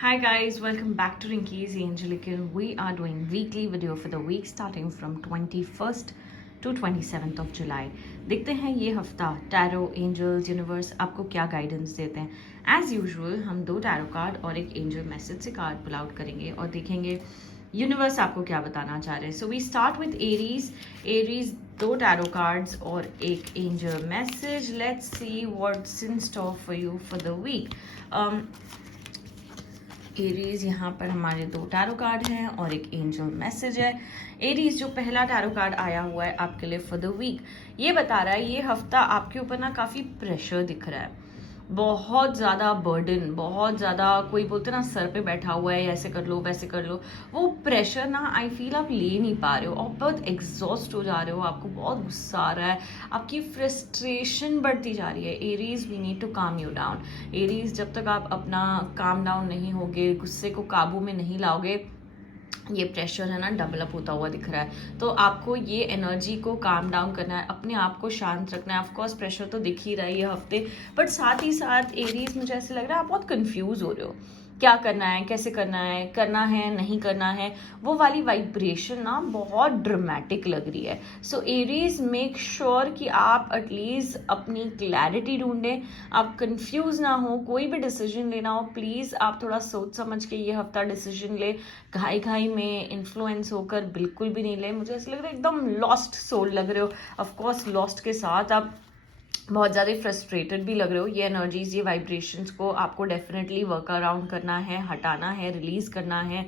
Hi guys, welcome back to Rinky's Angelical. We are doing weekly video for the week starting from 21st to 27th of July. देखते हैं ये हफ्ता tarot angels universe आपको क्या guidance देते हैं. As usual हम दो टैरो कार्ड और एक एंजल मैसेज से कार्ड पुल आउट करेंगे और देखेंगे यूनिवर्स आपको क्या बताना चाह रहे हैं. So we start with Aries दो टैरो कार्ड्स और एक angel message. Let's see what's in store for you for the week. Aries यहाँ पर हमारे दो टैरो कार्ड हैं और एक एंजल मैसेज है. एरीज जो पहला टैरो कार्ड आया हुआ है आपके लिए फॉर द वीक, ये बता रहा है ये हफ्ता आपके ऊपर ना काफ़ी प्रेशर दिख रहा है. बहुत ज़्यादा बर्डन, बहुत ज़्यादा, कोई बोलते ना सर पे बैठा हुआ है, ऐसे कर लो वैसे कर लो. वो प्रेशर ना आई फील आप ले नहीं पा रहे हो और बहुत एग्जॉस्ट हो जा रहे हो. आपको बहुत गुस्सा आ रहा है, आपकी फ्रस्ट्रेशन बढ़ती जा रही है. एरीज वी नीड टू काम यू डाउन. एरीज जब तक आप अपना काम डाउन नहीं होगे, गुस्से को काबू में नहीं लाओगे, ये प्रेशर है ना डबल अप होता हुआ दिख रहा है. तो आपको ये एनर्जी को काम डाउन करना है, अपने आप को शांत रखना है. ऑफकोर्स प्रेशर तो दिख ही रहा है ये हफ्ते, बट साथ ही साथ एरीज मुझे ऐसे लग रहा है आप बहुत कंफ्यूज हो रहे हो. क्या करना है, कैसे करना है नहीं करना है. वो वाली वाइब्रेशन ना बहुत ड्रामेटिक लग रही है. सो एरीज मेक श्योर कि आप एटलीस्ट अपनी क्लैरिटी ढूंढें, आप कंफ्यूज ना हो. कोई भी डिसीजन लेना हो प्लीज आप थोड़ा सोच समझ के ये हफ्ता डिसीजन ले. घाई घाई में इन्फ्लुएंस होकर बिल्कुल भी नहीं ले. मुझे ऐसा लग रहा है एकदम लॉस्ट सोल लग रहे हो. ऑफकोर्स लॉस्ट के साथ आप बहुत ज़्यादा फ्रस्ट्रेटेड भी लग रहे हो. ये एनर्जीज, ये वाइब्रेशंस को आपको डेफिनेटली वर्क अराउंड करना है, हटाना है, रिलीज करना है.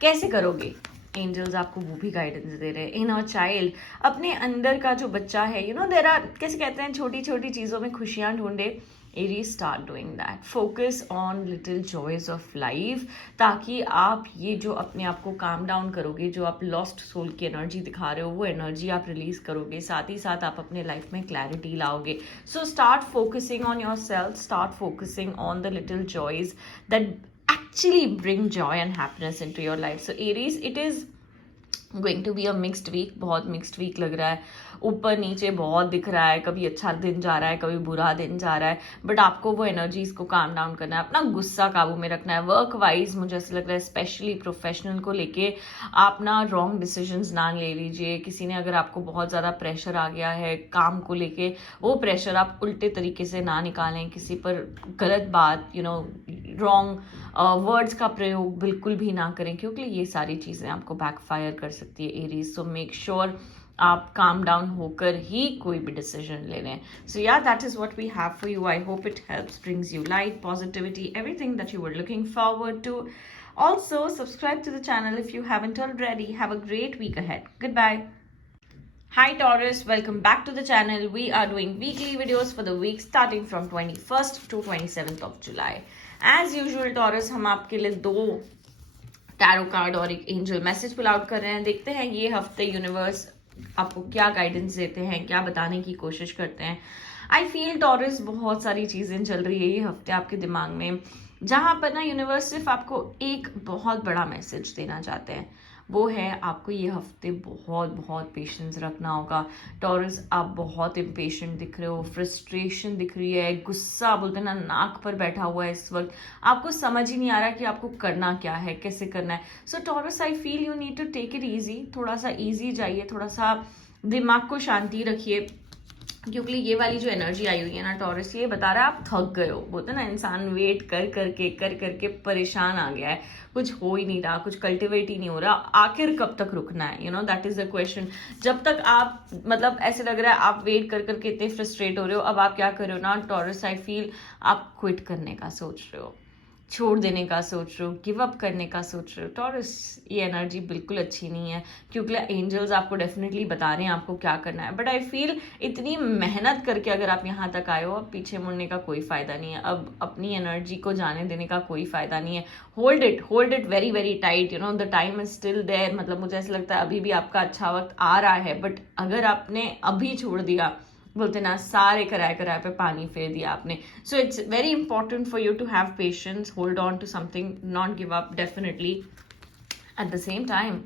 कैसे करोगे? एंजल्स आपको वो भी गाइडेंस दे रहे हैं. इनर चाइल्ड, अपने अंदर का जो बच्चा है, यू नो देयर आर, कैसे कहते हैं, छोटी छोटी चीज़ों में खुशियाँ ढूंढे. Aries start doing that. Focus on little joys of life, ताकि आप ये जो अपने आप को काम डाउन करोगे, जो आप लॉस्ट सोल की एनर्जी दिखा रहे हो, वो एनर्जी आप रिलीज करोगे. साथ ही साथ आप अपने लाइफ में क्लैरिटी लाओगे. So start focusing on your self, start focusing on the little joys that actually bring joy and happiness into your life. So Aries, it is going to be a mixed week. बहुत mixed week लग रहा है, ऊपर नीचे बहुत दिख रहा है. कभी अच्छा दिन जा रहा है, कभी बुरा दिन जा रहा है, बट आपको वो एनर्जीज को काम डाउन करना है, अपना गुस्सा काबू में रखना है. वर्क वाइज मुझे ऐसा लग रहा है स्पेशली प्रोफेशनल को लेके आप ना रॉन्ग डिसीजंस ना ले लीजिए. किसी ने अगर आपको बहुत ज़्यादा प्रेशर आ गया है काम को लेके, वो प्रेशर आप उल्टे तरीके से ना निकालें. किसी पर गलत बात, यू नो, रॉन्ग वर्ड्स का प्रयोग बिल्कुल भी ना करें, क्योंकि ये सारी चीज़ें आपको बैकफायर कर सकती है एरीज. सो मेक श्योर आप काम डाउन होकर ही कोई भी डिसीजन ले लें. So yeah that is what we have for you. I hope it helps, brings you light, positivity, everything that you were looking forward to. Also subscribe to the channel if you haven't already. Have a great week ahead. Goodbye. Hi Taurus, welcome back to the channel. We are doing weekly videos for the week starting from 21st to 27th of July. As usual Taurus, हम आपके लिए दो tarot card और एक angel message pull out कर रहे हैं. देखते हैं ये हफ्ते यूनिवर्स आपको क्या गाइडेंस देते हैं, क्या बताने की कोशिश करते हैं. आई फील टॉरस बहुत सारी चीज़ें चल रही है ये हफ्ते आपके दिमाग में, जहाँ पर ना यूनिवर्स सिर्फ आपको एक बहुत बड़ा मैसेज देना चाहते हैं. वो है आपको ये हफ्ते बहुत बहुत पेशेंस रखना होगा. टॉरस आप बहुत इम्पेशेंट दिख रहे हो, फ्रस्ट्रेशन दिख रही है, गुस्सा बोलते हैं ना नाक पर बैठा हुआ है इस वक्त. आपको समझ ही नहीं आ रहा कि आपको करना क्या है, कैसे करना है. So Taurus I feel you need to take it easy. थोड़ा सा ईजी जाइए, थोड़ा सा दिमाग को शांति रखिए, क्योंकि ये वाली जो एनर्जी आई हुई है ना टॉरस, ये बता रहा है आप थक गए हो. बोलते ना इंसान वेट कर करके परेशान आ गया है, कुछ हो ही नहीं रहा, कुछ कल्टिवेट ही नहीं हो रहा. आखिर कब तक रुकना है, you know that is the question. जब तक आप, मतलब ऐसे लग रहा है आप वेट कर करके इतने फ्रस्ट्रेट हो रहे हो, अब आप क्या कर रहे हो ना टॉरस, आई फील आप क्विट करने का सोच रहे हो, छोड़ देने का सोच रहे हो, गिव अप करने का सोच रहे हो. टॉरस ये एनर्जी बिल्कुल अच्छी नहीं है, क्योंकि एंजल्स आपको डेफिनेटली बता रहे हैं आपको क्या करना है. बट आई फील इतनी मेहनत करके अगर आप यहाँ तक आए हो, अब पीछे मुड़ने का कोई फायदा नहीं है. अब अपनी एनर्जी को जाने देने का कोई फायदा नहीं है. Hold it very very tight. You know the time is still there. मतलब मुझे ऐसा लगता है अभी भी आपका अच्छा वक्त आ रहा है, बट अगर आपने अभी छोड़ दिया, बोलते ना सारे कराए पे पानी फेर दिया आपने. So it's very important for you to have patience, hold on to something, not give up definitely. At the same time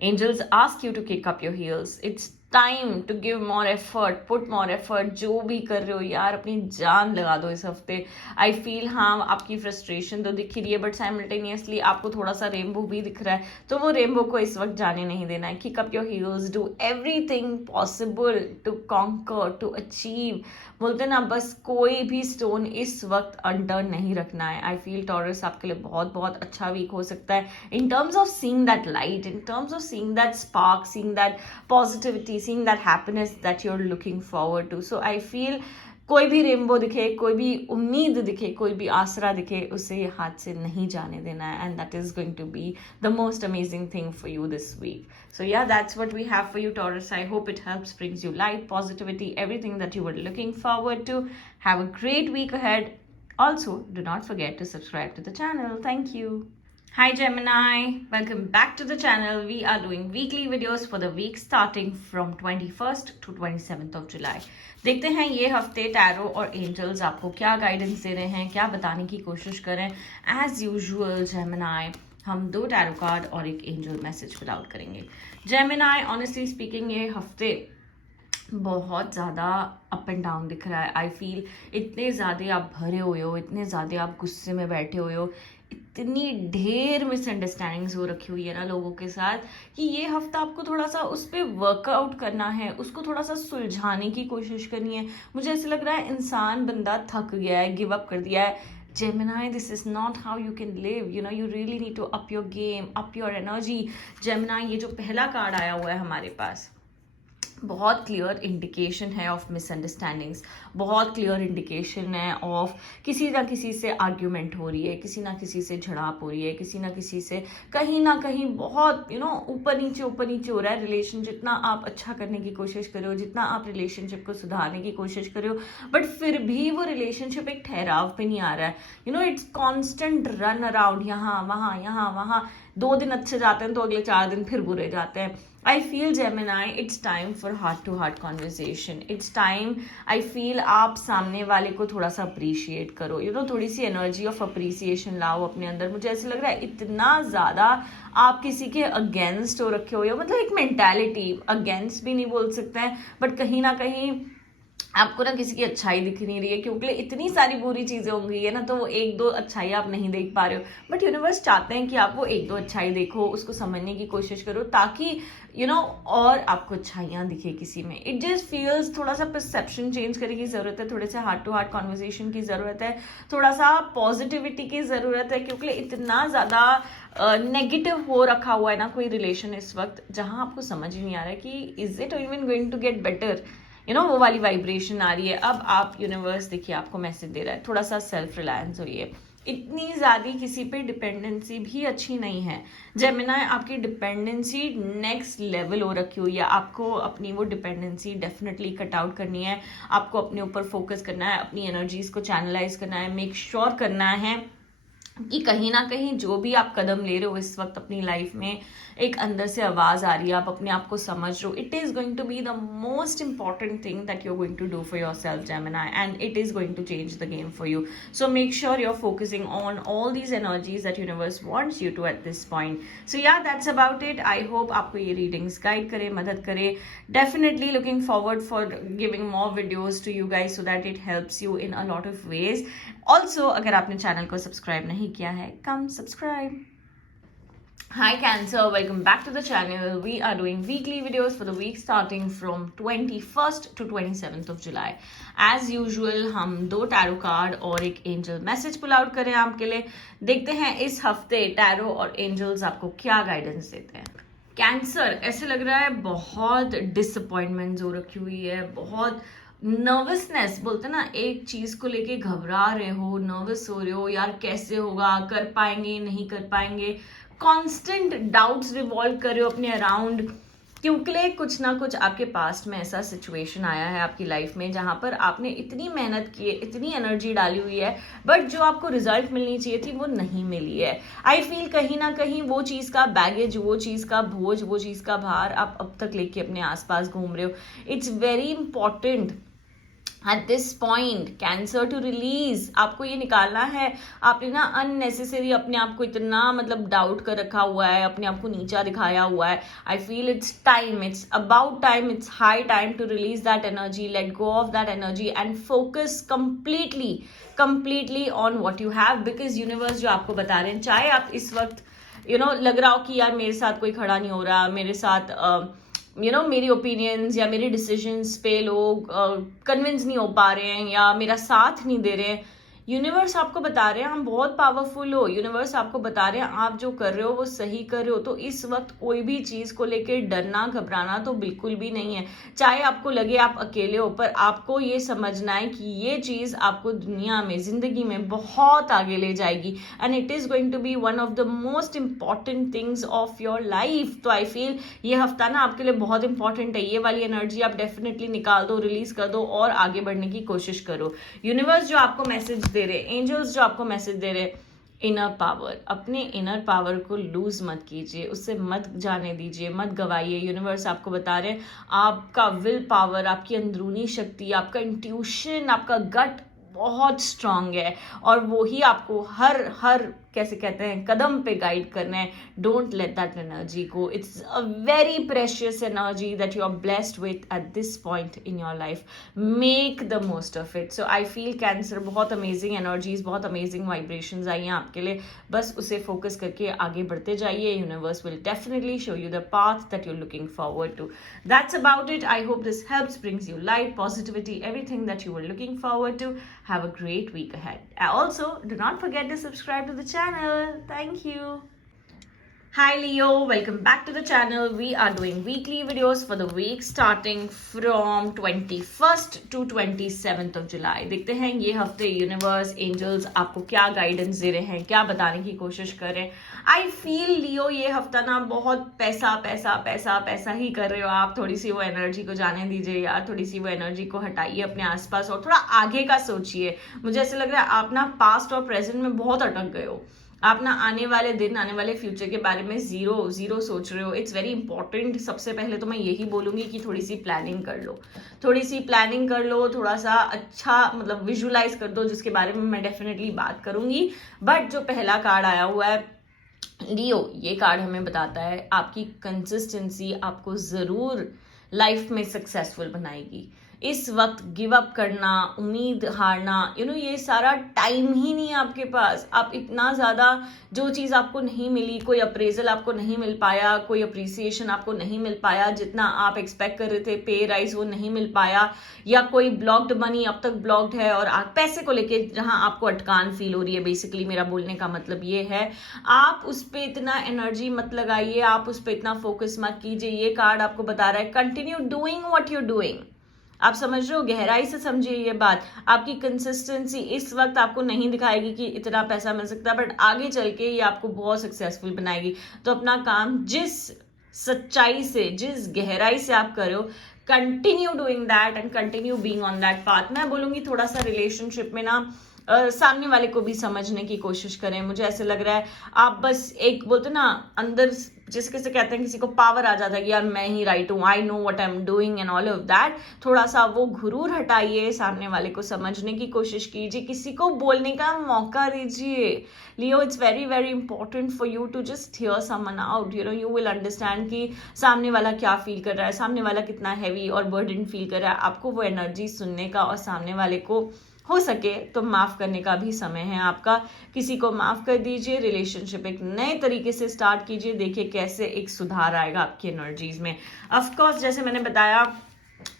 angels ask you to kick up your heels. It's time to give more effort, put more effort. जो भी कर रहे हो यार, अपनी जान लगा दो इस हफ्ते। आई फील हाँ, आपकी फ्रस्ट्रेशन तो दिख रही है, बट साइमल्टेनियसली आपको थोड़ा सा रेनबो भी दिख रहा है, तो वो रेनबो को इस वक्त जाने नहीं देना है। Kick up your heels, do everything possible to conquer, to achieve. बोलते ना, बस कोई भी स्टोन इस वक्त अनटर्न नहीं रखना है। आई फील टॉरस आपके लिए बहुत बहुत अच्छा वीक हो सकता है in terms of seeing that light, in terms of seeing that spark, seeing that positivity, seeing that happiness that you are looking forward to. So I feel कोई भी रेनबो दिखे, कोई भी उम्मीद दिखे, कोई भी आसरा दिखे, उसे हाथ से नहीं जाने देना है, and that is going to be the most amazing thing for you this week. So yeah, that's what we have for you, Taurus. I hope it helps, brings you light, positivity, everything that you were looking forward to. Have a great week ahead. Also, do not forget to subscribe to the channel. Thank you. Hi Gemini, welcome back to the channel. We are doing weekly videos for the week starting from 21st to 27th of July. देखते हैं ये हफ्ते tarot और angels आपको क्या guidance दे रहे हैं, क्या बताने की कोशिश करें. एज यूजुअल जेमिनाई, हम 2 टैरो कार्ड और एक एंजल मैसेज फिल आउट करेंगे. जेमिनाई, ऑनेस्टली स्पीकिंग ये हफ्ते बहुत ज़्यादा अप एंड डाउन दिख रहा है. आई फील इतने ज़्यादा आप भरे हुए हो, इतने ज़्यादा आप गुस्से में बैठे हुए हो, इतनी ढेर मिसअंडरस्टैंडिंग्स हो रखी हुई है ना लोगों के साथ, कि ये हफ्ता आपको थोड़ा सा उस पर वर्कआउट करना है, उसको थोड़ा सा सुलझाने की कोशिश करनी है. मुझे ऐसा लग रहा है इंसान बंदा थक गया है, गिव अप कर दिया है. Gemini, this is not how you can live. You know, you really need to up your game, up your energy. Gemini, ये जो पहला कार्ड आया हुआ है हमारे पास, बहुत क्लियर इंडिकेशन है ऑफ मिसअंडरस्टैंडिंग्स, बहुत क्लियर इंडिकेशन है ऑफ किसी ना किसी से आर्ग्यूमेंट हो रही है, किसी ना किसी से झड़प हो रही है, किसी ना किसी से कहीं ना कहीं बहुत ऊपर नीचे हो रहा है रिलेशन. जितना आप अच्छा करने की कोशिश कर रहे हो, जितना आप रिलेशनशिप को सुधारने की कोशिश कर रहे हो, बट फिर भी वो रिलेशनशिप एक ठहराव पे नहीं आ रहा है. इट्स कॉन्स्टेंट रन अराउंड, यहाँ वहाँ. 2 दिन अच्छे जाते हैं तो अगले 4 दिन फिर बुरे जाते हैं. I feel Gemini, it's time for heart-to-heart conversation. It's time, I feel आप सामने वाले को थोड़ा सा अप्रिशिएट करो. थोड़ी सी एनर्जी ऑफ अप्रिसिएशन लाओ अपने अंदर. मुझे ऐसा लग रहा है इतना ज़्यादा आप किसी के अगेंस्ट हो रखे हो, या मतलब एक मेंटालिटी, अगेंस्ट भी नहीं बोल सकते हैं, बट कहीं ना कहीं आपको ना किसी की अच्छाई दिख नहीं रही है, क्योंकि इतनी सारी बुरी चीज़ें होंगी है ना, तो वो 1-2 अच्छाई आप नहीं देख पा रहे हो. बट यूनिवर्स चाहते हैं कि आप वो 1-2 अच्छाई देखो, उसको समझने की कोशिश करो, ताकि और आपको अच्छाइयाँ दिखे किसी में. इट जस्ट फील्स थोड़ा सा परसेप्शन चेंज करने की ज़रूरत है, थोड़े से हार्ट टू हार्ट कॉन्वर्सेशन की ज़रूरत है, थोड़ा सा पॉजिटिविटी की ज़रूरत है, क्योंकि इतना ज़्यादा नेगेटिव हो रखा हुआ है ना कोई रिलेशन इस वक्त, जहाँ आपको समझ ही नहीं आ रहा है कि is it even going to get better. वो वाली वाइब्रेशन आ रही है. अब आप यूनिवर्स देखिए आपको मैसेज दे रहा है, थोड़ा सा सेल्फ रिलायंस होइए. इतनी ज़्यादा किसी पे डिपेंडेंसी भी अच्छी नहीं है. जेमिनाई, आपकी डिपेंडेंसी नेक्स्ट लेवल हो रखी हुई है. आपको अपनी वो डिपेंडेंसी डेफिनेटली कट आउट करनी है. आपको अपने ऊपर फोकस करना है, अपनी एनर्जीज को चैनलाइज करना है, मेक श्योर करना है कि कहीं ना कहीं जो भी आप कदम ले रहे हो इस वक्त अपनी लाइफ में, एक अंदर से आवाज़ आ रही है, आप अपने आप को समझ रहे हो. It is going to be the most important thing that you are going to do for yourself Gemini, and it is going to change the game for you. So make sure you are focusing on all these energies that universe wants you to at this point. So yeah, that's about it. I hope आपको ये readings guide करे, मदद करे. Definitely looking forward for giving more videos to you guys, so that it helps you in a lot of ways. Also अगर आपने channel को subscribe नहीं किया है, come subscribe. Hi Cancer, welcome back to the channel. We are doing weekly videos for the week starting from 21st to 27th of July. As usual, हम 2 tarot card और एक angel message pull out करें आपके लिए. देखते हैं इस हफ्ते टैरो और एंजल्स आपको क्या गाइडेंस देते हैं. कैंसर, ऐसे लग रहा है बहुत डिसअपॉइंटमेंट्स हो रखी हुई है, बहुत नर्वसनेस, बोलते ना एक चीज को लेके घबरा रहे हो, नर्वस हो रहे हो, यार कैसे होगा, कर पाएंगे नहीं कर पाएंगे, कांस्टेंट डाउट्स रिवॉल्व कर रहे हो अपने अराउंड, क्योंकि कुछ ना कुछ आपके पास्ट में ऐसा सिचुएशन आया है आपकी लाइफ में जहां पर आपने इतनी मेहनत की है, इतनी एनर्जी डाली हुई है, बट जो आपको रिजल्ट मिलनी चाहिए थी वो नहीं मिली है. आई फील कहीं ना कहीं वो चीज़ का बैगेज, वो चीज़ का बोझ, वो चीज़ का भार आप अब तक लेके अपने आसपास घूम रहे हो. It's very important at this point Cancer to release, आपको ये निकालना है। आपने ना अननेसेसरी अपने आप को इतना मतलब डाउट कर रखा हुआ है, अपने आप को नीचा दिखाया हुआ है। I feel it's time, it's about time, it's high time to release that energy, let go of that energy and focus completely on what you have. Because universe जो आपको बता रहे हैं, चाहे आप इस वक्त लग रहा हो कि यार मेरे साथ कोई खड़ा नहीं हो रहा, मेरे साथ मेरी ओपिनियंस या मेरे डिसीजंस पे लोग कन्विंस नहीं हो पा रहे हैं या मेरा साथ नहीं दे रहे हैं, यूनिवर्स आपको बता रहे हैं हम बहुत पावरफुल हो। यूनिवर्स आपको बता रहे हैं आप जो कर रहे हो वो सही कर रहे हो। तो इस वक्त कोई भी चीज को लेकर डरना घबराना तो बिल्कुल भी नहीं है। चाहे आपको लगे आप अकेले हो, पर आपको ये समझना है कि ये चीज आपको दुनिया में, जिंदगी में बहुत आगे ले जाएगी and it is going to be one of the most important things of your life. तो आई फील ये हफ्ता ना आपके लिए बहुत इंपॉर्टेंट है। ये वाली एनर्जी आप डेफिनेटली निकाल दो, रिलीज कर दो और आगे बढ़ने की कोशिश करो। यूनिवर्स जो आपको मैसेज दे रहे, एंजल्स जो आपको मैसेज दे रहे, इनर पावर, अपने इनर पावर को लूज मत कीजिए, उससे मत जाने दीजिए, मत गवाइए। यूनिवर्स आपको बता रहे हैं आपका विल पावर, आपकी अंदरूनी शक्ति, आपका इंट्यूशन, आपका गट बहुत स्ट्रांग है और वो ही आपको हर कैसे कहते हैं कदम पे गाइड करना है। Don't let that energy go. It's a very precious energy that you are blessed with at this point in your life. Make the most of it. So I feel Cancer, बहुत amazing energies, बहुत amazing vibrations आई हैं आपके लिए। बस उसे focus करके आगे बढ़ते जाइए। Universe will definitely show you the path that you're looking forward to. That's about it. I hope this helps, brings you light, positivity, everything that you were looking forward to. Have a great week ahead. Also, do not forget to subscribe to the channel. Thank you. Hi Leo, welcome back to the channel. We are doing weekly videos for the week starting from 21st to 27th of July. देखते हैं ये हफ्ते universe, angels आपको क्या guidance दे रहे हैं, क्या बताने की कोशिश कर रहे हैं। आई फील लियो ये हफ्ता ना बहुत पैसा पैसा पैसा पैसा ही कर रहे हो आप। थोड़ी सी वो एनर्जी को जाने दीजिए यार, थोड़ी सी वो एनर्जी को हटाइए अपने आसपास और थोड़ा आगे का सोचिए। मुझे ऐसा लग रहा है आप ना पास्ट और प्रेजेंट में बहुत अटक गए हो। आप ना आने वाले दिन, आने वाले फ्यूचर के बारे में जीरो सोच रहे हो। It's very important. सबसे पहले तो मैं यही बोलूंगी कि थोड़ी सी प्लानिंग कर लो, थोड़ा सा अच्छा मतलब विजुलाइज कर दो, जिसके बारे में मैं डेफिनेटली बात करूंगी। बट जो पहला कार्ड आया हुआ है लियो, ये कार्ड हमें बताता है आपकी कंसिस्टेंसी आपको जरूर लाइफ में सक्सेसफुल बनाएगी। इस वक्त गिव अप करना, उम्मीद हारना, ये सारा टाइम ही नहीं है आपके पास। आप इतना ज्यादा जो चीज आपको नहीं मिली, कोई अप्रेजल आपको नहीं मिल पाया, कोई अप्रिसिएशन आपको नहीं मिल पाया, जितना आप एक्सपेक्ट कर रहे थे पे राइज वो नहीं मिल पाया, या कोई ब्लॉक्ड मनी अब तक ब्लॉक्ड है और आप पैसे को लेके जहां आपको अटकान फील हो रही है। बेसिकली मेरा बोलने का मतलब ये है, आप उस पर इतना एनर्जी मत लगाइए, आप उस पर इतना फोकस मत कीजिए। ये कार्ड आपको बता रहा है continue doing what you doing. आप समझ रहे हो, गहराई से समझिए ये बात। आपकी कंसिस्टेंसी इस वक्त आपको नहीं दिखाएगी कि इतना पैसा मिल सकता है, बट आगे चल के ये आपको बहुत सक्सेसफुल बनाएगी। तो अपना काम जिस सच्चाई से, जिस गहराई से आप करो, continue doing that and continue being on that path. मैं बोलूंगी थोड़ा सा रिलेशनशिप में ना सामने वाले को भी समझने की कोशिश करें। मुझे ऐसे लग रहा है आप बस एक बोलते ना अंदर, जिस किसे कहते हैं किसी को पावर आ जाता है कि यार मैं ही राइट हूँ, I know what I am doing and all of that. थोड़ा सा वो घुरूर हटाइए, सामने वाले को समझने की कोशिश कीजिए, किसी को बोलने का मौका दीजिए। Leo, it's very very important for you to just hear someone out. You will understand कि सामने वाला क्या फील कर रहा है, सामने वाला कितना हैवी और बर्डन फील कर रहा है। आपको वो एनर्जी सुनने का और सामने वाले को हो सके तो माफ करने का भी समय है आपका। किसी को माफ कर दीजिए, रिलेशनशिप एक नए तरीके से स्टार्ट कीजिए, देखिए कैसे एक सुधार आएगा आपकी एनर्जीज में। ऑफ कोर्स जैसे मैंने बताया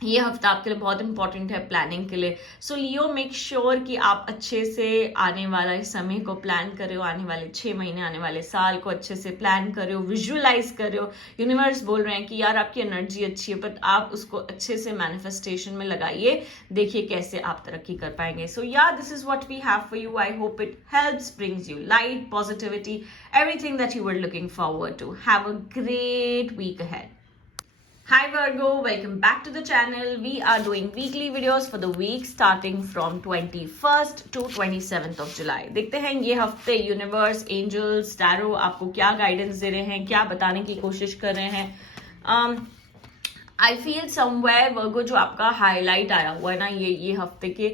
ये हफ्ता आपके लिए बहुत इंपॉर्टेंट है प्लानिंग के लिए। सो लियो, मेक श्योर कि आप अच्छे से आने वाले समय को प्लान कर रहे हो, आने वाले 6 महीने, आने वाले साल को अच्छे से प्लान कर रहे हो, विजुअलाइज कर रहे हो। यूनिवर्स बोल रहे हैं कि यार आपकी एनर्जी अच्छी है, बट आप उसको अच्छे से मैनिफेस्टेशन में लगाइए, देखिए कैसे आप तरक्की कर पाएंगे। So yeah this is what we have for you. I hope it helps, brings you light, positivity, everything that you were looking forward to. Have a great week ahead. Hi Virgo, welcome back to the channel. We are doing weekly videos for the week starting from 21st to 27th of July. देखते हैं ये हफ्ते universe, angels, tarot आपको क्या guidance दे रहे हैं, क्या बताने की कोशिश कर रहे हैं। आई फील समवेयर वर्गो जो आपका हाईलाइट आया हुआ है ना ये हफ्ते के,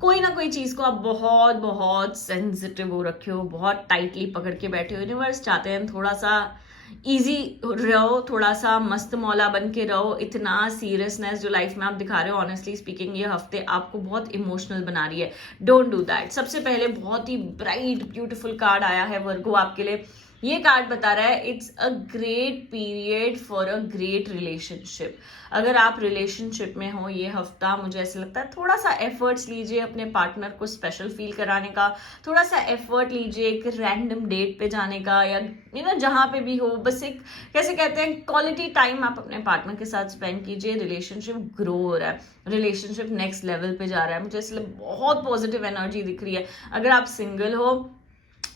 कोई ना कोई चीज को आप बहुत बहुत सेंसिटिव हो रखे हो, बहुत टाइटली पकड़ के बैठे हो। यूनिवर्स चाहते हैं थोड़ा सा इजी रहो, थोड़ा सा मस्त मौला बन के रहो। इतना सीरियसनेस जो लाइफ में आप दिखा रहे हो, ऑनेस्टली स्पीकिंग ये हफ्ते आपको बहुत इमोशनल बना रही है। Don't do that. सबसे पहले बहुत ही ब्राइट ब्यूटीफुल कार्ड आया है वर्गो आपके लिए। ये कार्ड बता रहा है it's a great period for a great relationship. अगर आप रिलेशनशिप में हो ये हफ्ता, मुझे ऐसा लगता है थोड़ा सा एफर्ट्स लीजिए अपने पार्टनर को स्पेशल फील कराने का, थोड़ा सा एफर्ट लीजिए एक रैंडम डेट पे जाने का, या जहाँ पे भी हो, बस एक कैसे कहते हैं क्वालिटी टाइम आप अपने पार्टनर के साथ स्पेंड कीजिए। रिलेशनशिप ग्रो हो रहा है, रिलेशनशिप नेक्स्ट लेवल पे जा रहा है, मुझे इसलिए बहुत पॉजिटिव एनर्जी दिख रही है। अगर आप सिंगल हो,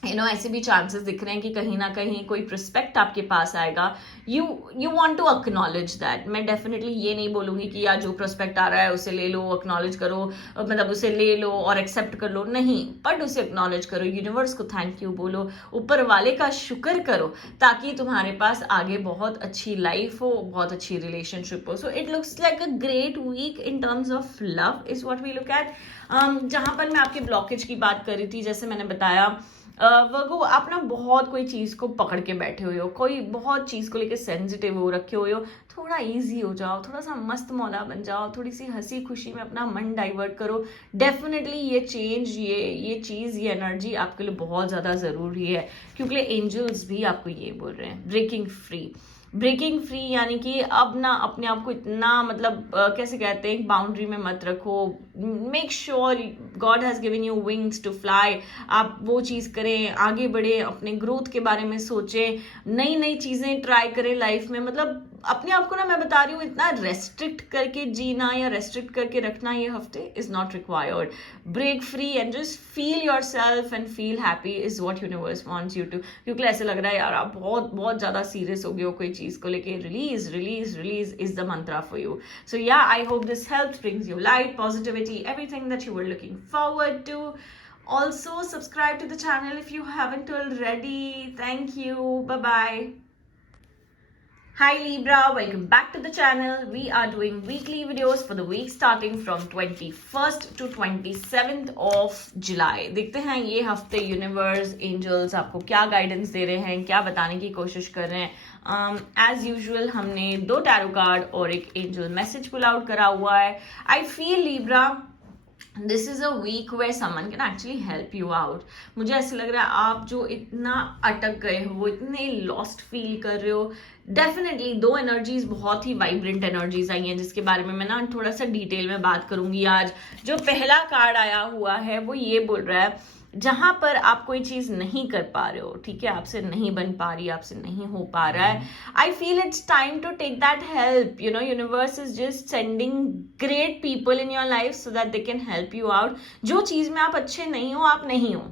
ऐसे भी चांसेस दिख रहे हैं कि कहीं ना कहीं कोई प्रोस्पेक्ट आपके पास आएगा। You want to acknowledge that. मैं डेफिनेटली ये नहीं बोलूंगी कि यार जो प्रोस्पेक्ट आ रहा है उसे ले लो, एक्नॉलेज करो, मतलब उसे ले लो और एक्सेप्ट कर लो, नहीं, बट उसे एक्नॉलेज करो। यूनिवर्स को थैंक यू बोलो, ऊपर वाले का शुक्र करो, ताकि तुम्हारे पास आगे बहुत अच्छी लाइफ हो, बहुत अच्छी रिलेशनशिप हो। So it looks like a great week in terms of love is what we look at. जहां पर मैं आपके ब्लॉकेज की बात कर रही थी, जैसे मैंने बताया वर्गो आप ना बहुत कोई चीज को पकड़ के बैठे हुए हो, कोई बहुत चीज को लेके सेंसिटिव हो रखे हुए हो। थोड़ा इजी हो जाओ, थोड़ा सा मस्त मौला बन जाओ, थोड़ी सी हंसी खुशी में अपना मन डाइवर्ट करो। डेफिनेटली ये चेंज, ये चीज, ये एनर्जी आपके लिए बहुत ज्यादा जरूरी है, क्योंकि एंजल्स भी आपको ये बोल रहे हैं ब्रेकिंग फ्री। ब्रेकिंग फ्री यानी कि अब ना अपने आप को इतना, मतलब कैसे कहते हैं, एक बाउंड्री में मत रखो। Make sure God has given you wings to fly. आप वो चीज करें, आगे बढ़े, अपने ग्रोथ के बारे में सोचें, नई नई चीजें ट्राई करें लाइफ में। मतलब अपने आप को ना, मैं बता रही हूँ, इतना रेस्ट्रिक्ट करके जीना या रेस्ट्रिक्ट करके रखना ये हफ्ते is not required. Break free and just feel your self and feel happy is what universe wants you to. क्योंकि ऐसे लग रहा है यार आप बहुत बहुत ज्यादा सीरियस हो गए हो कोई चीज को लेके। Release release release is the mantra for you. So yeah, I hope this helps, brings you light, positivity, everything that you were looking forward to. Also subscribe to the channel if you haven't already. Thank you. Bye bye. Hi Libra, welcome back to the channel. We are doing weekly videos for the week starting from 21st to 27th of July. देखते हैं ये हफ्ते universe, angels आपको क्या guidance दे रहे हैं, क्या बताने की कोशिश कर रहे हैं। एज यूजुअल हमने 2 टैरो कार्ड और एक एंजल मैसेज पुल आउट करा हुआ है। I feel Libra, this is a week where someone can actually help you out. मुझे ऐसा लग रहा है आप जो इतना अटक गए हो, इतने लॉस्ट फील कर रहे हो, डेफिनेटली 2 एनर्जीज बहुत ही वाइब्रेंट एनर्जीज आई हैं, जिसके बारे में मैं ना थोड़ा सा डिटेल में बात करूंगी आज। जो पहला कार्ड आया हुआ है वो ये बोल रहा है, जहां पर आप कोई चीज नहीं कर पा रहे हो, ठीक है, आपसे नहीं बन पा रही, आपसे नहीं हो पा रहा है, I feel it's time to take that help. Universe is just sending great people in your life so that they can help you out. जो चीज में आप अच्छे नहीं हो, आप नहीं हो,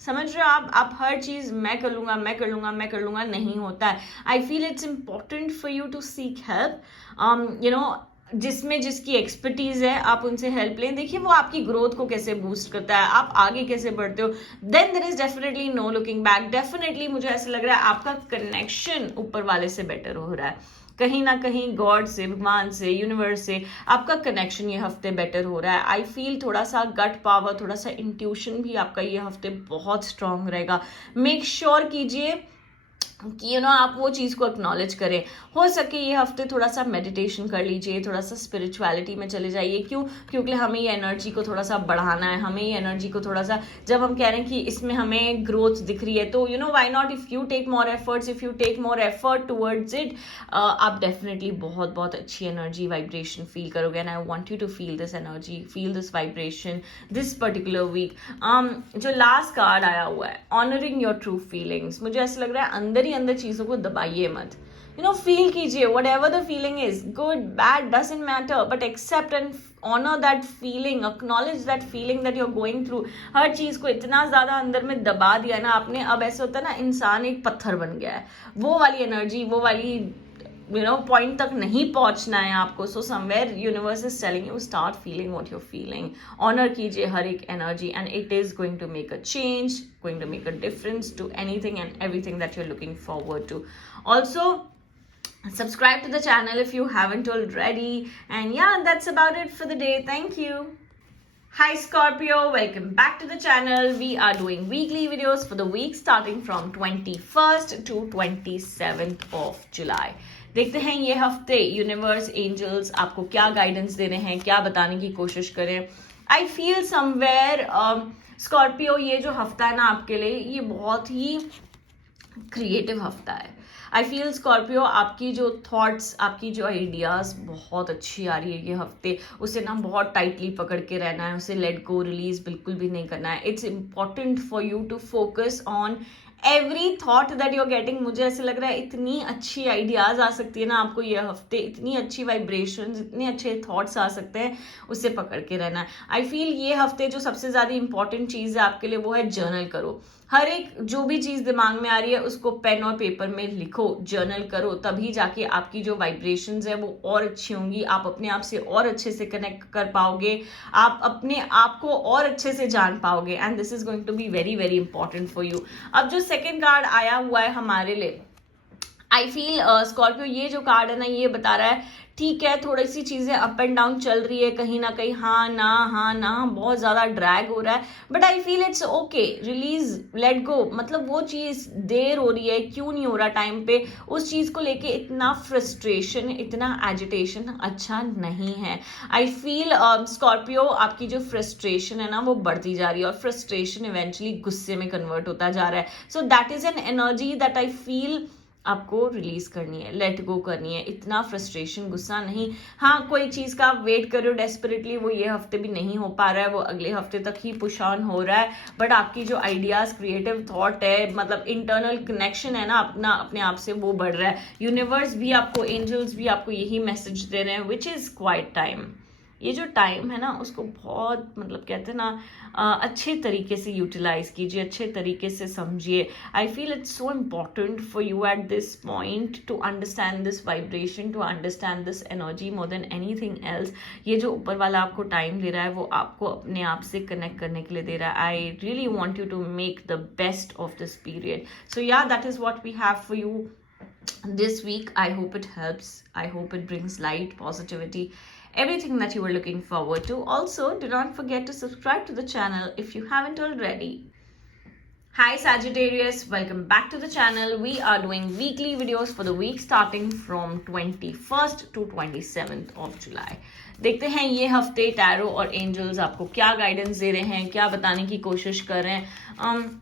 समझ रहे हो, आप हर चीज मैं कर लूंगा, मैं कर लूंगा, मैं कर लूंगा, नहीं होता है। I feel it's important for you to seek help. जिसमें जिसकी एक्सपर्टीज है आप उनसे हेल्प लें। देखिए वो आपकी ग्रोथ को कैसे बूस्ट करता है, आप आगे कैसे बढ़ते हो। Then there is definitely no looking back. Definitely मुझे ऐसा लग रहा है आपका कनेक्शन ऊपर वाले से बेटर हो रहा है, कहीं ना कहीं गॉड से, भगवान से, यूनिवर्स से आपका कनेक्शन ये हफ्ते बेटर हो रहा है। आई फील थोड़ा सा गट पावर, थोड़ा सा इंट्यूशन भी आपका ये हफ्ते बहुत स्ट्रांग रहेगा। मेक श्योर कीजिए कि आप वो चीज को एक्नॉलेज करें। हो सके ये हफ्ते थोड़ा सा मेडिटेशन कर लीजिए, थोड़ा सा स्पिरिचुअलिटी में चले जाइए। क्यों? क्योंकि हमें ये एनर्जी को थोड़ा सा बढ़ाना है, हमें ये एनर्जी को थोड़ा सा, जब हम कह रहे हैं कि इसमें हमें ग्रोथ दिख रही है, तो why not, if you take more efforts, if you take more effort towards it, आप डेफिनेटली बहुत बहुत अच्छी एनर्जी, वाइब्रेशन फील करोगे। And I want you to feel this energy, feel this vibration this particular week. जो last card आया हुआ है, honouring your true feelings, मुझे ऐसा लग रहा है अंदर ही अंदर चीजों को दबाइए मत। फील कीजिए, whatever the feeling is, good bad doesn't matter, but accept and honour that feeling, acknowledge that feeling that you are going through. हर चीज को इतना ज्यादा अंदर में दबा दिया ना आपने, अब ऐसा होता है ना इंसान एक पत्थर बन गया है। वो वाली एनर्जी, वो वाली पॉइंट तक नहीं पहुंचना है आपको। So somewhere universe is telling you start feeling what you are feeling. Honour कीजिए हर एक energy and it is going to make a change, going to make a difference to anything and everything that you are looking forward to. Also Subscribe to the channel if you haven't already. And yeah, that's about it for the day. Thank you. Hi Scorpio, welcome back to the channel. We are doing weekly videos for the week starting from 21st to 27th of July. देखते हैं ये हफ्ते universe angels आपको क्या guidance दे रहे हैं, क्या बताने की कोशिश करें. आई फील समवेयर स्कॉर्पियो, ये जो हफ्ता है ना आपके लिए, ये बहुत ही क्रिएटिव हफ्ता है. आई फील स्कॉर्पियो, आपकी जो थॉट्स, आपकी जो आइडियाज बहुत अच्छी आ रही है ये हफ्ते. उसे ना बहुत टाइटली पकड़ के रहना है, उसे लेट गो, रिलीज बिल्कुल भी नहीं करना है. It's important for you to focus on every thought that you are getting. मुझे ऐसे लग रहा है इतनी अच्छी आइडियाज आ सकती है ना आपको ये हफ्ते, इतनी अच्छी वाइब्रेशन, इतने अच्छे थॉट्स आ सकते हैं, उससे पकड़ के रहना है. आई फील ये हफ्ते जो सबसे ज्यादा इंपॉर्टेंट चीज है आपके लिए वो है जर्नल करो. हर एक जो भी चीज दिमाग में आ रही है उसको पेन और पेपर में लिखो, जर्नल करो, तभी जाके आपकी जो वाइब्रेशंस है वो और अच्छी होंगी. आप अपने आप से और अच्छे से कनेक्ट कर पाओगे, आप अपने आप को और अच्छे से जान पाओगे. And this is going to be very very important for you. अब जो सेकेंड कार्ड आया हुआ है हमारे लिए, आई फील स्कॉर्पियो, ये जो कार्ड है ना ये बता रहा है ठीक है, थोड़ी सी चीजें अप एंड डाउन चल रही है, कहीं ना कहीं हाँ ना बहुत ज्यादा ड्रैग हो रहा है, but I feel it's okay. Release, let go. मतलब वो चीज देर हो रही है, क्यों नहीं हो रहा टाइम पे, उस चीज को लेके इतना फ्रस्ट्रेशन, इतना एजिटेशन अच्छा नहीं है. आई फील स्कॉर्पियो, आपकी जो फ्रस्ट्रेशन है ना वो बढ़ती जा रही है और फ्रस्ट्रेशन इवेंचुअली गुस्से में कन्वर्ट होता जा रहा है. So that is an energy that I feel आपको रिलीज करनी है, लेट गो करनी है. इतना फ्रस्ट्रेशन, गुस्सा नहीं. हाँ, कोई चीज का आप वेट कर रहे हो डेस्परेटली, वो ये हफ्ते भी नहीं हो पा रहा है, वो अगले हफ्ते तक ही पुश ऑन हो रहा है. बट आपकी जो आइडियाज, क्रिएटिव थॉट है, मतलब इंटरनल कनेक्शन है ना अपना अपने आप से, वो बढ़ रहा है. यूनिवर्स भी आपको, एंजल्स भी आपको यही मैसेज दे रहे हैं, विच इज क्वाइट टाइम. ये जो टाइम है ना उसको बहुत, मतलब कहते हैं ना, अच्छे तरीके से यूटिलाइज कीजिए, अच्छे तरीके से समझिए. I feel it's so important for you at this point to understand this vibration, to understand this energy more than anything else. ये जो ऊपर वाला आपको टाइम दे रहा है वो आपको अपने आप से कनेक्ट करने के लिए दे रहा है. I really want you to make the best of this period. So yeah, that is what we have for you this week. I hope it helps. I hope it brings light, positivity, everything that you were looking forward to. Also, do not forget to subscribe to the channel if you haven't already. Hi Sagittarius, welcome back to the channel. We are doing weekly videos for the week starting from 21st to 27th of July. देखते हैं ये हफ्ते tarot और angels आपको क्या guidance दे रहे हैं, क्या बताने की कोशिश कर रहे हैं.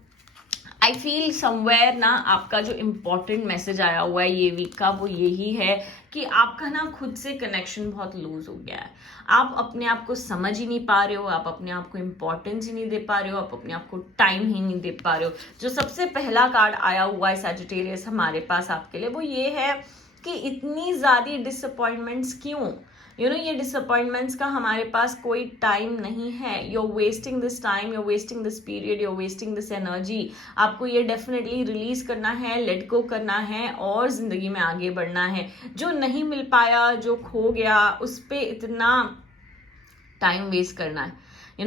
आई फील समवेयर ना आपका जो इम्पोर्टेंट मैसेज आया हुआ है ये वीक का, वो यही है कि आपका ना खुद से कनेक्शन बहुत लूज हो गया है. आप अपने आप को समझ ही नहीं पा रहे हो, आप अपने आप को इम्पोर्टेंस ही नहीं दे पा रहे हो, आप अपने आप को टाइम ही नहीं दे पा रहे हो. जो सबसे पहला कार्ड आया हुआ है सैजिटेरियस हमारे पास आपके लिए, वो ये है कि इतनी ज्यादा डिसअपॉइंटमेंट्स क्यों. ये डिसअपॉइंटमेंट्स का हमारे पास कोई टाइम नहीं है. You are wasting this time, you are wasting this period, you are wasting this energy. आपको ये डेफिनेटली रिलीज करना है, लेट गो करना है और जिंदगी में आगे बढ़ना है. जो नहीं मिल पाया, जो खो गया, उस पर इतना टाइम वेस्ट करना है,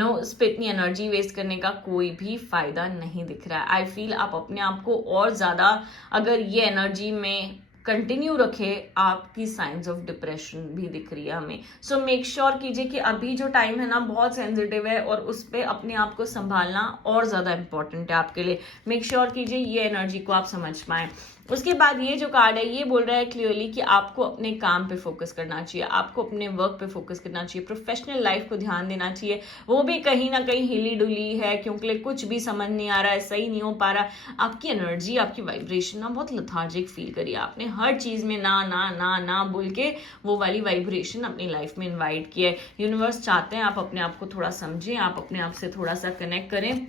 उस पर इतनी एनर्जी वेस्ट करने का कोई भी फायदा नहीं दिख रहा है. आई फील आप अपने आप को और ज्यादा अगर ये एनर्जी में कंटिन्यू रखे, आपकी साइंस ऑफ डिप्रेशन भी दिख रही है हमें. सो मेक श्योर कीजिए कि अभी जो टाइम है ना बहुत सेंसिटिव है और उस पर अपने आप को संभालना और ज्यादा इंपॉर्टेंट है आपके लिए. मेक श्योर कीजिए ये एनर्जी को आप समझ पाए. उसके बाद ये जो कार्ड है ये बोल रहा है क्लियरली कि आपको अपने काम पे फोकस करना चाहिए, आपको अपने वर्क पे फोकस करना चाहिए, प्रोफेशनल लाइफ को ध्यान देना चाहिए. वो भी कहीं ना कहीं हिली डुली है क्योंकि कुछ भी समझ नहीं आ रहा है, सही नहीं हो पा रहा. आपकी एनर्जी, आपकी वाइब्रेशन ना बहुत लथार्जिक फील करी. आपने हर चीज में ना ना ना ना बोल के वो वाली वाइब्रेशन अपनी लाइफ में इन्वाइट किया है. यूनिवर्स चाहते हैं आप अपने आप को थोड़ा समझें, आप अपने आप से थोड़ा सा कनेक्ट करें.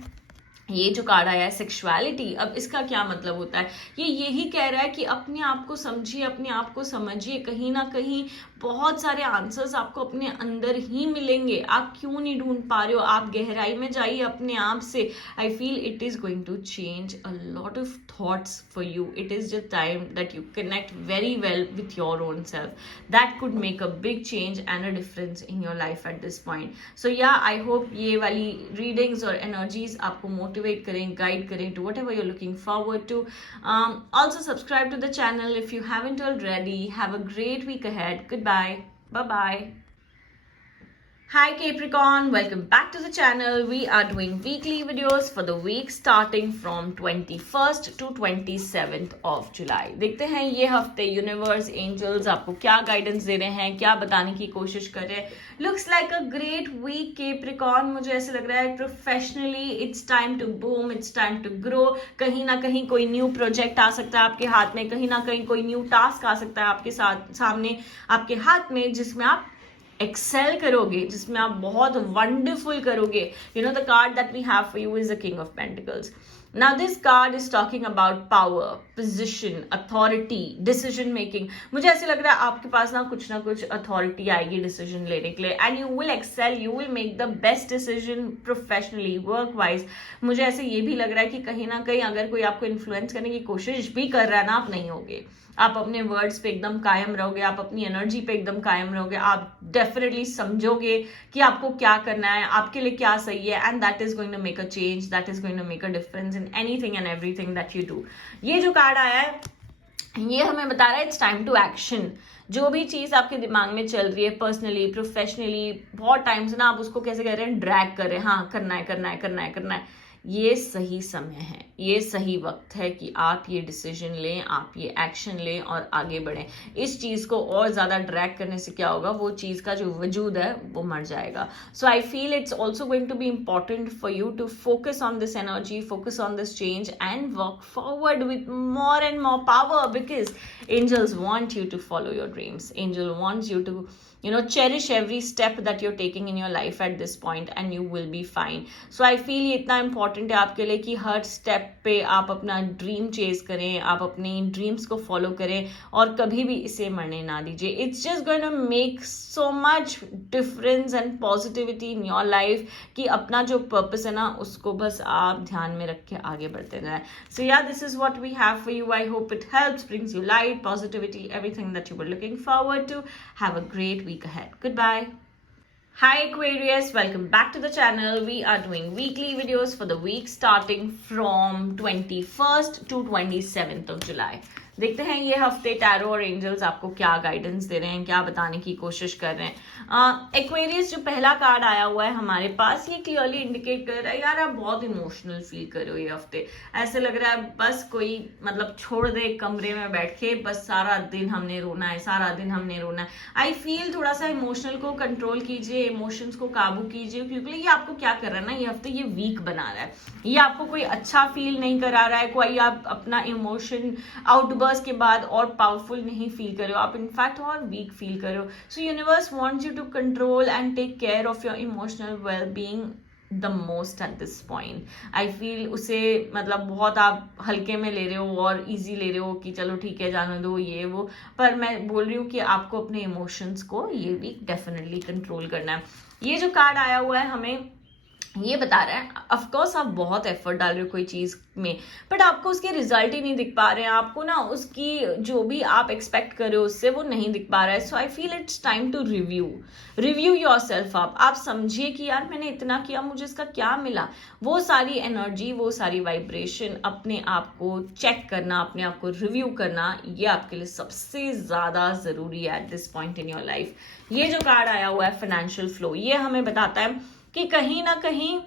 ये जो कार्ड आया है सेक्सुअलिटी, अब इसका क्या मतलब होता है, ये यही कह रहा है कि अपने आप को समझिए, अपने आप को समझिए. कहीं ना कहीं बहुत सारे आंसर्स आपको अपने अंदर ही मिलेंगे. आप क्यों नहीं ढूंढ पा रहे हो, आप गहराई में जाइए अपने आप से. I feel it is going to change a lot of thoughts for you. It is the time that you connect very well with your own self. That could make a big change and a difference in your life at this point. So yeah, I hope ये वाली readings और energies आपको motivate motivate करें, guide करें to whatever you're looking forward to. Also subscribe to the channel if you haven't already. Have a great week ahead. Good bye. Bye bye. Hi Capricorn, welcome back to the channel. We are doing weekly videos for the week starting from 21st to 27th of July. देखते हैं ये हफ्ते universe angels आपको क्या guidance दे रहे हैं, क्या बताने की कोशिश कर रहे हैं. Looks like a great week Capricorn. मुझे ऐसे लग रहा है professionally it's time to boom, it's time to grow. कहीं ना कहीं कोई न्यू प्रोजेक्ट आ सकता है आपके हाथ में, कहीं ना कहीं कोई न्यू टास्क आ सकता है आपके सामने आपके हाथ में, जिसमें आप एक्सेल करोगे, जिसमें आप बहुत वंडरफुल करोगे. You know the card that we have for you is the king of pentacles. Now this card is talking about power, position, authority, decision making. मुझे ऐसे लग रहा है आपके पास ना कुछ अथॉरिटी आएगी डिसीजन लेने के लिए, and you will excel, you will make the best decision professionally, work wise. मुझे ऐसे ये भी लग रहा है कि कहीं ना कहीं अगर कोई आपको इन्फ्लुएंस करने की कोशिश भी कर रहा है ना, आप नहीं होगे. आप अपने वर्ड्स पे एकदम कायम रहोगे, आप अपनी एनर्जी पे एकदम कायम रहोगे. आप डेफिनेटली समझोगे कि आपको क्या करना है, आपके लिए क्या सही है, and that is going to make a change, that is going to make a difference in anything and everything that you do. ये जो कार्ड आया है ये हमें बता रहा है इट्स टाइम टू एक्शन. जो भी चीज आपके दिमाग में चल रही है पर्सनली, प्रोफेशनली, बहुत टाइम से ना आप उसको कैसे कर रहे हैं, ड्रैग कर रहे हैं. हाँ, करना है. ये सही समय है, ये सही वक्त है कि आप ये डिसीजन लें, आप ये एक्शन लें और आगे बढ़ें. इस चीज को और ज्यादा ड्रैग करने से क्या होगा, वो चीज का जो वजूद है वो मर जाएगा. So I feel it's also going to be important for you to focus on this energy, focus on this change and work forward with more and more power, because angels want you to follow your dreams. Angel wants you to cherish every step that you're taking in your life at this point, and you will be fine. So I feel ये इतना important है आपके लिए कि हर step पे आप अपना dream chase करें, आप अपने dreams को follow करें और कभी भी इसे मरने ना दीजिए. It's just going to make so much difference and positivity in your life कि अपना जो purpose है ना उसको बस आप ध्यान में रख के आगे बढ़ते जाएं. So yeah, this is what we have for you. I hope it helps, brings you light, positivity, everything that you were looking forward to. Have a great week ahead. Goodbye. Hi Aquarius, welcome back to the channel. We are doing weekly videos for the week starting from 21st to 27th of July. देखते हैं ये हफ्ते tarot और angels आपको क्या guidance दे रहे हैं, क्या बताने की कोशिश कर रहे हैं. एक्वेरियस जो पहला कार्ड आया हुआ है हमारे पास, ये क्लियरली इंडिकेट कर रहा है यार आप बहुत इमोशनल फील कर रहे हो ये हफ्ते. ऐसे लग रहा है बस कोई छोड़ दे कमरे में बैठ के, बस सारा दिन हमने रोना है. आई फील थोड़ा सा इमोशनल को कंट्रोल कीजिए, इमोशंस को काबू कीजिए, क्योंकि ये आपको क्या कर रहा है ना, ये हफ्ते ये वीक बना रहा है. ये आपको कोई अच्छा फील नहीं करा रहा है, कोई आप अपना इमोशन आउटबर्स्ट के बाद और पावरफुल नहीं फील कर रहे हो, आप इनफैक्ट और वीक फील कर रहे हो. So universe wants you to control and take care of your emotional well being the most at this point. I feel उसे बहुत आप हल्के में ले रहे हो और इजी ले रहे हो कि चलो ठीक है जाने दो ये वो, पर मैं बोल रही हूँ कि आपको अपने इमोशंस को ये वीक डेफिनेटली कंट्रोल करना है. ये जो कार्ड आया हुआ है हमें ये बता रहा है ऑफकोर्स आप बहुत एफर्ट डाल रहे हो कोई चीज में, बट आपको उसके रिजल्ट ही नहीं दिख पा रहे हैं, आपको ना उसकी जो भी आप एक्सपेक्ट कर रहे हो उससे वो नहीं दिख पा रहा है. So I feel it's time to review yourself. आप समझिए कि यार मैंने इतना किया, मुझे इसका क्या मिला. वो सारी एनर्जी, वो सारी वाइब्रेशन, अपने आप को चेक करना, अपने आप को रिव्यू करना, ये आपके लिए सबसे ज्यादा जरूरी है eight this point in your life. ये जो कार्ड आया हुआ है फाइनेंशियल फ्लो, ये हमें बताता है कि कहीं ना कहीं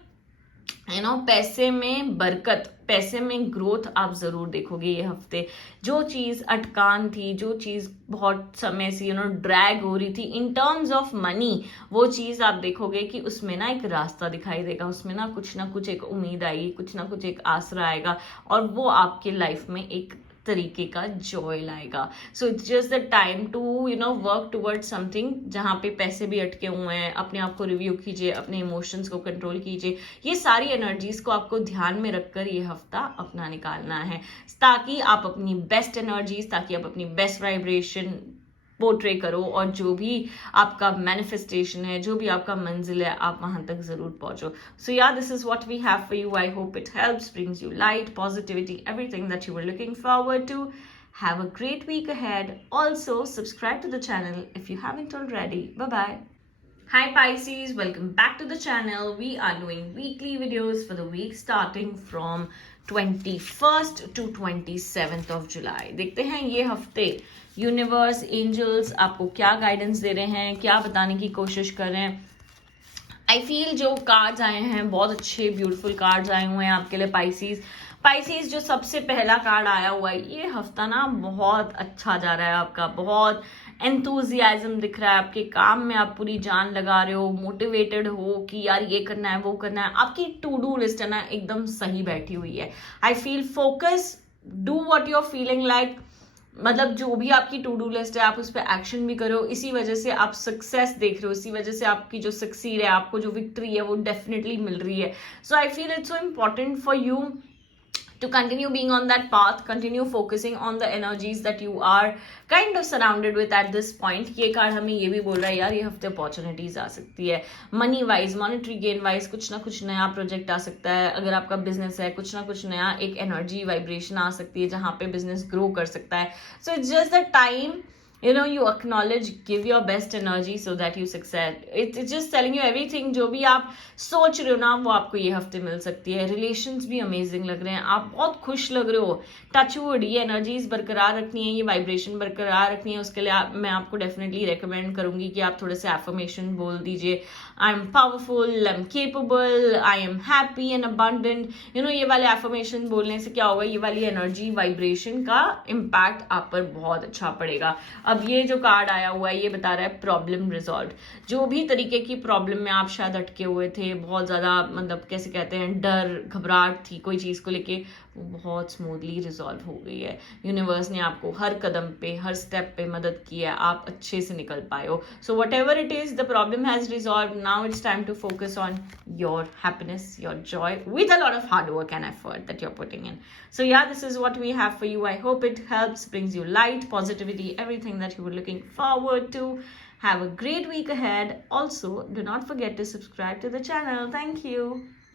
पैसे में बरकत, पैसे में ग्रोथ आप जरूर देखोगे ये हफ्ते. जो चीज अटकान थी, जो चीज बहुत समय से ड्रैग हो रही थी इन टर्म्स ऑफ मनी, वो चीज आप देखोगे कि उसमें ना एक रास्ता दिखाई देगा, उसमें ना कुछ एक उम्मीद आएगी, कुछ ना कुछ एक आसरा आएगा और वो आपके लाइफ में एक तरीके का जॉय लाएगा. So it's just the time to work towards something. जहाँ पे पैसे भी अटके हुए हैं, अपने आप को रिव्यू कीजिए, अपने इमोशंस को कंट्रोल कीजिए. ये सारी एनर्जीज को आपको ध्यान में रखकर ये हफ्ता अपना निकालना है, ताकि आप अपनी बेस्ट एनर्जीज, ताकि आप अपनी बेस्ट वाइब्रेशन पोर्ट्रे करो और जो भी आपका मैनिफेस्टेशन है, जो भी आपका मंजिल है, आप वहां तक जरूर पहुंचो. So yeah this is what we have for you. I hope it helps, brings you light, positivity, everything that you were looking forward to. Have a great week ahead. Also, subscribe to the channel if you haven't already. Bye-bye. Hi Pisces, welcome back to the channel. We are doing weekly videos for the week starting from 21st to 27th of July. देखते हैं ये हफ्ते universe angels आपको क्या guidance दे रहे हैं, क्या बताने की कोशिश कर रहे हैं. आई फील जो कार्ड्स आए हैं बहुत अच्छे ब्यूटीफुल कार्ड्स आए हुए हैं आपके लिए पाइसीज जो सबसे पहला कार्ड आया हुआ है, ये हफ्ता ना बहुत अच्छा जा रहा है आपका. बहुत एंथुजियाज्म दिख रहा है आपके काम में, आप पूरी जान लगा रहे हो, मोटिवेटेड हो कि यार ये करना है वो करना है. आपकी टू डू लिस्ट है ना एकदम सही बैठी हुई है. I feel focus, do what you are feeling like. मतलब जो भी आपकी टू डू लिस्ट है आप उस पर एक्शन भी करो. इसी वजह से आप सक्सेस देख रहे हो, इसी वजह से आपकी जो सक्सीड है, आपको जो विक्ट्री है वो डेफिनेटली मिल रही है. So I feel it's so important for you to continue being on that path, continue focusing on the energies that you are kind of surrounded with at this point. ये card हमें ये भी बोल रहा है यार ये हफ्ते अपॉर्चुनिटीज आ सकती है, money wise, monetary gain wise कुछ ना कुछ नया प्रोजेक्ट आ सकता है. अगर आपका बिजनेस है कुछ ना कुछ नया एक एनर्जी वाइब्रेशन आ सकती है जहां पे बिजनेस ग्रो कर सकता है. सो it's just the time, you acknowledge, give your best energy so that you succeed. It's just telling you everything. जो भी आप सोच रहे हो ना वो आपको ये हफ्ते मिल सकती है. रिलेशंस भी अमेजिंग लग रहे हैं, आप बहुत खुश लग रहे हो. टचवुड, ये एनर्जीज बरकरार रखनी है, ये वाइब्रेशन बरकरार रखनी है. उसके लिए मैं आपको डेफिनेटली रेकमेंड करूंगी कि आप थोड़े से एफर्मेशन बोल दीजिए. I am powerful, I am capable, I am happy and abundant. ये वाले एफर्मेशन बोलने से क्या होगा, ये वाली एनर्जी वाइब्रेशन का इम्पैक्ट आप पर बहुत अच्छा पड़ेगा. अब ये जो कार्ड आया हुआ है ये बता रहा है प्रॉब्लम रिजॉल्व. जो भी तरीके की प्रॉब्लम में आप शायद अटके हुए थे, बहुत ज्यादा मतलब कैसे कहते हैं डर घबराहट थी कोई चीज को लेके, वो बहुत स्मूथली रिजॉल्व हो गई है. यूनिवर्स ने आपको हर कदम पे हर स्टेप पे मदद की है, आप अच्छे से निकल पाए हो. So whatever it is, the problem has resolve. Now it's time to focus on your happiness, your joy with a lot of hard work and effort that you are putting in. So yeah, this is what we have for you. I hope it helps, brings you light, positivity, everything that you were looking forward to. Have a great week ahead. Also, do not forget to subscribe to the channel. Thank you.